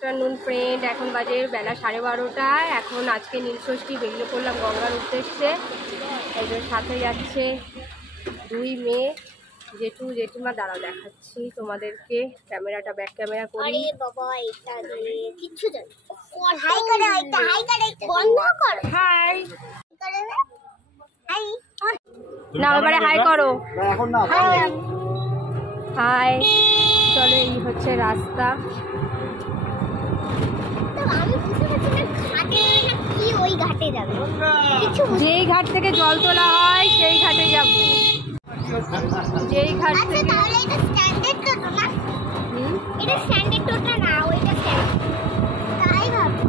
Afternoon friend, এখন বাজে বেলা 12:30। এখন আজকে নীলষষ্ঠী, বেরিয়ে পড়লাম গঙ্গার উদ্দেশ্যে। এদের সাথে যাচ্ছে 2 মেয়ে, জেঠু জেঠিমা। দাঁড়াও দেখাচ্ছি তোমাদেরকে, ক্যামেরাটা ব্যাক ক্যামেরা করি। আরে বাবা, এটা কিচ্ছু জানি। হাই করে, এটা হাই করে, বন্ধ কর। হাই করে না, হাই না, এবারে হাই করো। এখন না, হাই। চলো, এই হচ্ছে রাস্তা। আমি বুঝতে পারছি না ঘাটে না কি, ওই ঘাটে যাবে কিছু। যেই ঘাট থেকে জল তোলা হয় সেই ঘাটে যাব। যেই ঘাট থেকে। তাহলে এটা স্ট্যান্ডার্ড টোটো না? এটা স্ট্যান্ডার্ড টোটো না, ওইটা স্ট্যান্ডার্ড। তাই ভাবি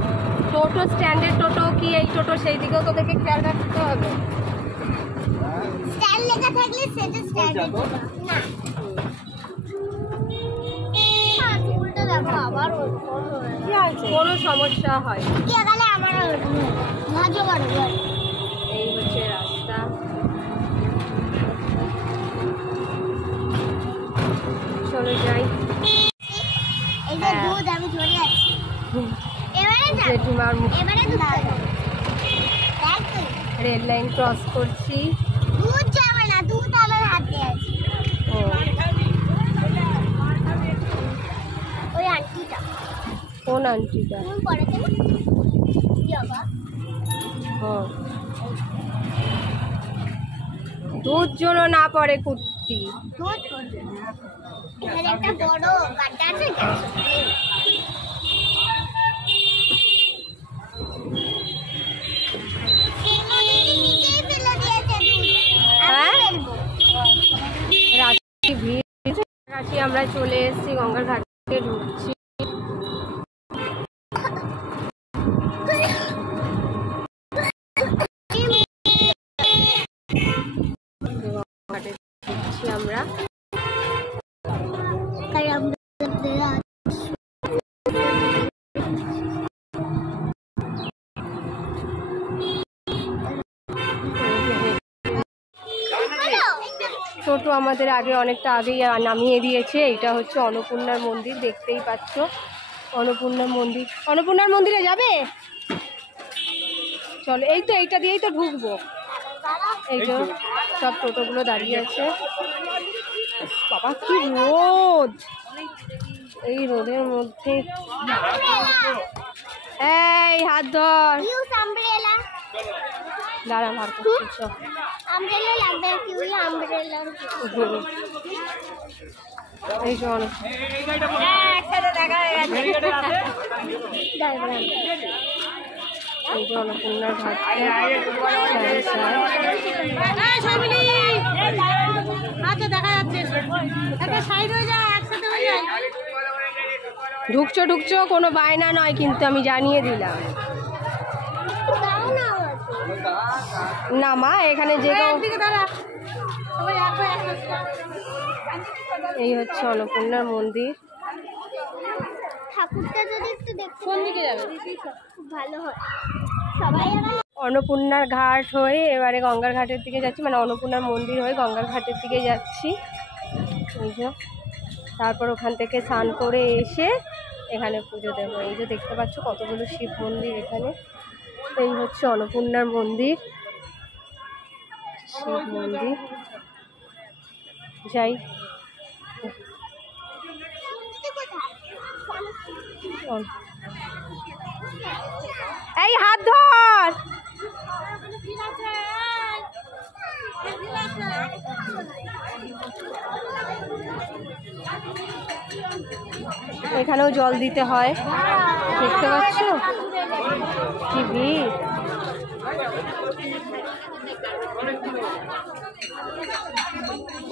টোটো স্ট্যান্ডার্ড টোটো কি এই টোটো, সেই দিকেও তো দেখে খেয়াল রাখতে হবে। স্ট্যান্ড লেখা থাকলে সেটা স্ট্যান্ডার্ড টোটো না। উল্টো দেখো, আবার কোনো সমস্যা হয় কি গেলে আমার মজা বড়। এই হচ্ছে রাস্তা। চলো যাই। এই যে দুধ আমি ধরে আছি। এবারে যা, জেঠিমার এবারে দুধ দেখ তুই। রেল লাইন ক্রস করছি। দুধ যাবে না, দুধ আমার হাতে আছে। ও, ওই আন্টিটা কোন আন্টিটা? তুমি পড়েছে না যোগা? ও, দুধ জন্য না পড়ে কুর্তি। দুধ পড়বে। এখানে একটা বড় গাড্ডা আছে, রাত্রি ভিড়। কাছে আমরা চলে এসেছি, গঙ্গার ঘাটে ঢুকছি। ঘাটে ঢুকছি আমরা। টোটো আমাদের আগে অনেকটা আগেই নামিয়ে দিয়েছে। এটা হচ্ছে অন্নপূর্ণার মন্দির, দেখতেই পাচ্ছ। অন্নপূর্ণার মন্দির, অন্নপূর্ণার মন্দিরে যাবে? চলো, এই তো এইটা দিয়েই তো ঢুকবো। এই যে সব টোটোগুলো দাঁড়িয়ে আছে। বাবা কি রোদ, এই রোদের মধ্যে। এই হাত ধর, দাঁড়া ভার করছিস। আমব্রেলা লাগবে কি? ওই আমব্রেলা এই যে একসাথে দেখা হয়ে গেছে। এই যে অন্নপূর্ণার ঘাট। ঢুকছো ঢুকছো, কোনো বায়না নয় কিন্তু, আমি জানিয়ে দিলাম। না মা, এখানে যে এই হচ্ছে অন্নপূর্ণার মন্দির। ঠাকুরটা যদি একটু দেখতে, কোন দিকে যাবে খুব ভালো হয়। সবাই অন্নপূর্ণার ঘাট হয়ে এবারে গঙ্গার ঘাটের দিকে যাচ্ছি, মানে অন্নপূর্ণার মন্দির হয়ে গঙ্গার ঘাটের দিকে যাচ্ছি। এই যে, তারপর ওখান থেকে স্নান করে এসে এখানে পুজো দেবো। এই যে দেখতে পাচ্ছ কতগুলো শিব মন্দির এখানে। এই হচ্ছে অন্নপূর্ণার মন্দির, শিব মন্দির। যাই, এই হাত ধর। এখানেও জল দিতে হয়, দেখতে পাচ্ছ কি ভিড়।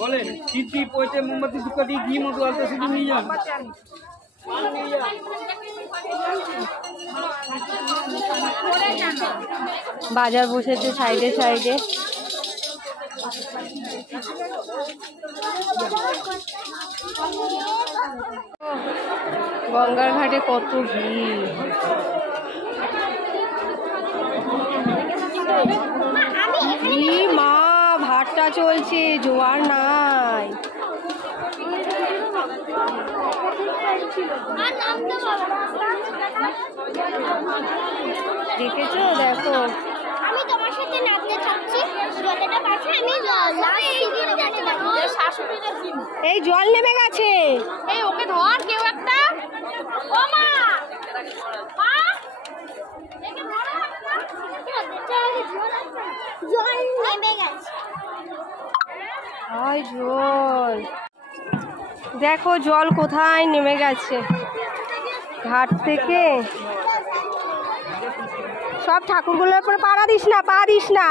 বলেন চিঠি পয়তে মোমবাতি ধূপকাঠি ঘি মতো আলতা শুধু নিয়ে যান। বাজার বসেছে সাইডে সাইডে। গঙ্গার ঘাটে কত ভিড়। মা, ভাটটা চলছে, জোয়ার নাই। দেখেছো? দেখো আমি তোমার সাথে নাচতে থাকছি, জলটা পাশে আমি শাশুড়িদের দিন। এই জল নেমে গেছে। এই ওকে ধর কেউ একটা। ও মা, মা একে ধরো একটা। জল নেমে গেছে। হায় জল, দেখো জল কোথায় নেমে গেছে ঘাট থেকে। সব ঠাকুরগুলোর উপরে পা দিস না, পা দিস না।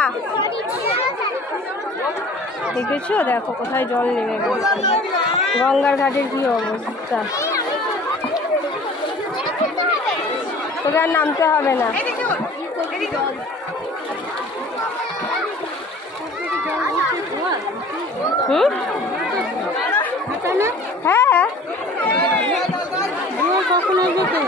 দেখেছো? দেখো কোথায় জল নেমে গেছে। গঙ্গার ঘাটের কি অবস্থা। তোকে আর নামতে হবে না। হুম, হ্যাঁ কখন আসবে তো?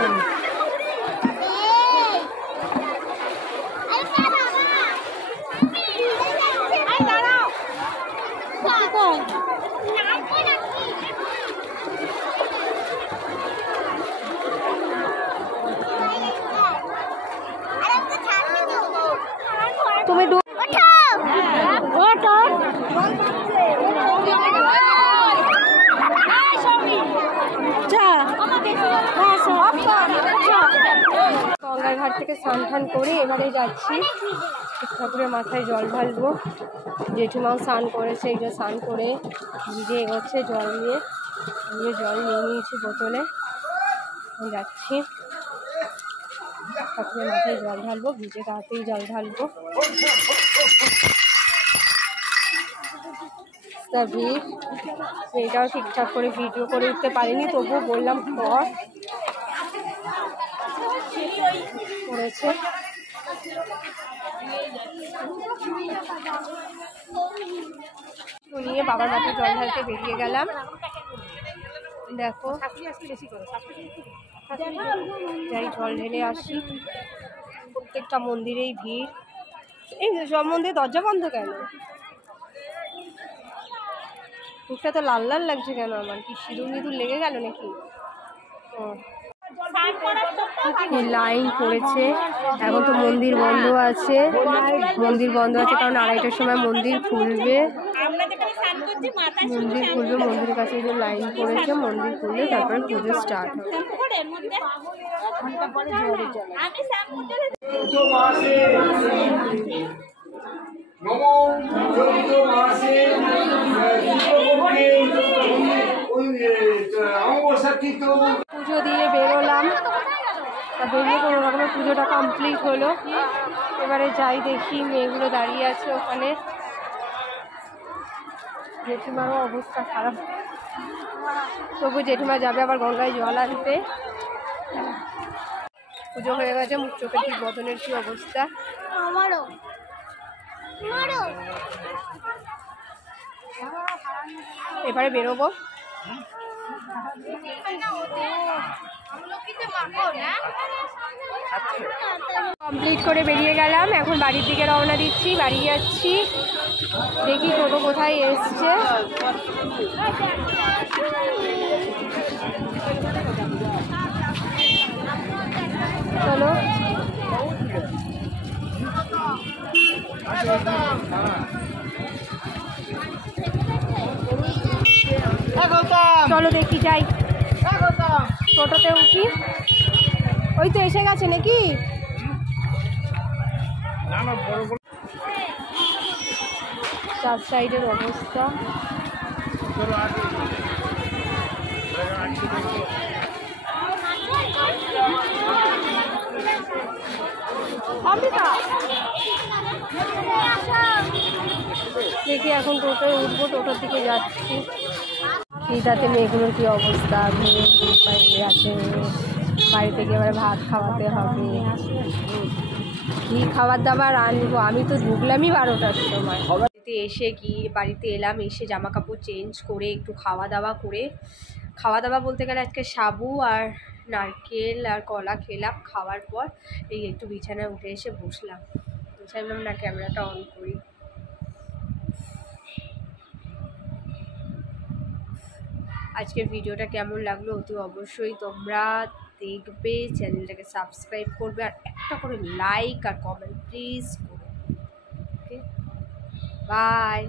তুমি গঙ্গার ঘাট থেকে স্নান টান করে এবারে যাচ্ছি ঠাকুরের মাথায় জল ঢালবো। জেঠিমাও স্নান করেছে, এই যে স্নান করে ভিজে এগোচ্ছে জল নিয়ে। আমি জল নিয়ে নিয়েছি বোতলে, যাচ্ছি ঠাকুরের মাথায় জল ঢালবো। ভিজে তাড়াতাড়ি জল ঢালবো। তা ভিড়, এটাও ঠিকঠাক করে ভিডিও করে উঠতে পারিনি, তবুও বললাম পর করেছে। নিয়ে বাবার মাথায় জল ঢালতে বেরিয়ে গেলাম। দেখো যাই জল ঢেলে আসি। প্রত্যেকটা মন্দিরেই ভিড়। এই সব মন্দিরে দরজা বন্ধ কেন? মুখটা তো লাল লাল লাগছে কেন আমার? কি সিঁদুর মিঁদুর লেগে গেল নাকি? লাইন পড়েছে। এখন তো মন্দির বন্ধ আছে, মন্দির বন্ধ আছে কারণ 2:30টার সময় মন্দির খুলবে। মন্দির খুলবে, মন্দিরের কাছে যে লাইন পড়েছে, মন্দির খুললে তারপরে পুজো স্টার্ট হবে। পুজো দিয়ে বেরোলাম, বেরিয়ে কোনো রকমের পুজোটা কমপ্লিট হলো। এবারে যাই দেখি মেয়েগুলো দাঁড়িয়ে আছে ওখানে। জেঠিমারও অবস্থা খারাপ, তবু জেঠিমা যাবে আবার গঙ্গায় জল আনতে। পুজো হয়ে গেছে, মুখ চোখের ঠিক বদনের কি অবস্থা। এবারে বেরোবো। কমপ্লিট করে বেরিয়ে গেলাম, এখন বাড়ির দিকে রওনা দিচ্ছি। বাড়ি যাচ্ছি, দেখি টোটো কোথায় এসছে। চলো চলো দেখি যাই, টোটোতে উঠি। ওই তো এসে গেছে নাকি? চার সাইডের অবস্থা। দেখি এখন টোটোয় উঠবো, টোটোর দিকে যাচ্ছি। শীতাতে মেয়েগুলোর কি অবস্থা, ঘুরে আছে। বাড়িতে গিয়ে এবার ভাত খাওয়াতে হবে, কি খাবার দাবার আনবো। আমি তো ঢুকলামই 12টার সময়। এসে বাড়িতে এলাম, এসে জামা কাপড় চেঞ্জ করে একটু খাওয়া দাওয়া বলতে গেলে আজকে সাবু আর নারকেল আর কলা খেলাম। খাওয়ার পর এই একটু বিছানায় উঠে এসে বসলাম। চাইলাম না ক্যামেরাটা অন করি। আজকের ভিডিওটা কেমন লাগলো অতি অবশ্যই তোমরা দেখবে, চ্যানেলটাকে সাবস্ক্রাইব করবে, আর একটা করে লাইক আর কমেন্ট প্লিজ করো। ওকে, বাই।